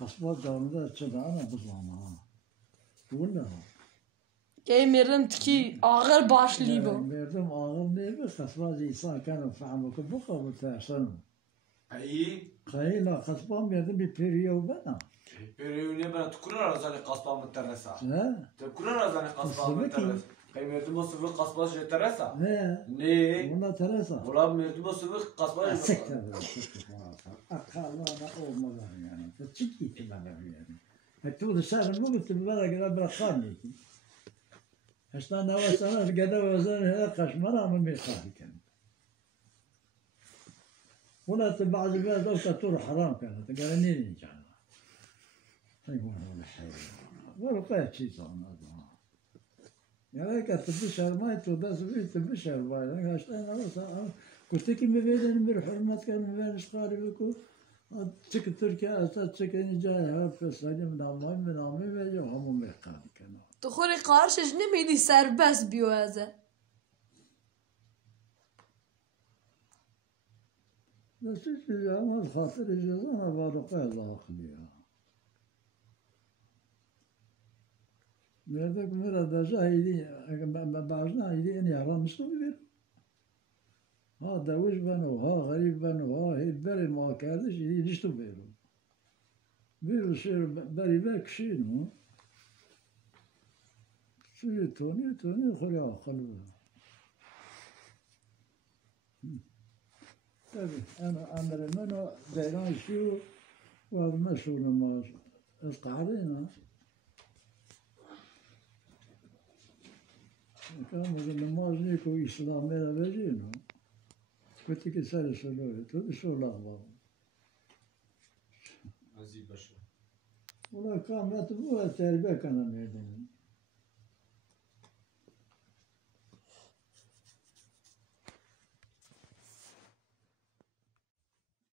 قصبات دامده چه أنا بزانا ولا ای مردم تکی آغر باشلی با مردم آغل نيبه قصبات إنسان كانوا فهموا كبقى وتحسنوا أي خيلا قصبات مردم بيبريو بنا بريوني بنا تكرر رزاني قصبة مترسة ها تكرر رزاني قصبة السبكي. مترسة قيم مردم صفر قصبة جترسة ها ليه ولا ثلاثة ولا مردم صفر قصبة سكتة أقالنا أول مرة يعني فتشكي تبغى يعني هتقول السالم مو بتبغى كذا بالخاني عشان أنا وسنا كذا وزن هذا قشمرة من بيخاني كان ولا تبع البلد أو تطور حرام كانت قرنيني كان يقول ولا حي ولا قاعد شيء صار يعني كنت بشهر ما يتودس بيت بشهر بايد عشان أنا وسنا كنت كي مبين من الحرمات كان مبين إشقاري بكو تك تركيا أستاذ تكني جاي هذا في السنة من الله من عمي بيجوا هم ميقان كانوا تو خوری قارشش نمیدی سربست بیوازه بس إيش الجامعة خاطر إجازة أنا بارقة داخلية مردك مرة دجا هيدي بعجنا هيدي إني حرام شو بير ها دوش بنو ها غريب بنو ها هيد بري ما كادش هيدي نشتو بيرو بيرو شير بري باك شينو شو توني خلي خلوه طيب أنا أمر منو ديران شو والمشو نماز القاعدين كان النماز نيكو إسلامي لا بجينو كنت كسر سلوي تقول شو لغبا عزيز بشر ولا كان ما تبغى تربية كان ميدان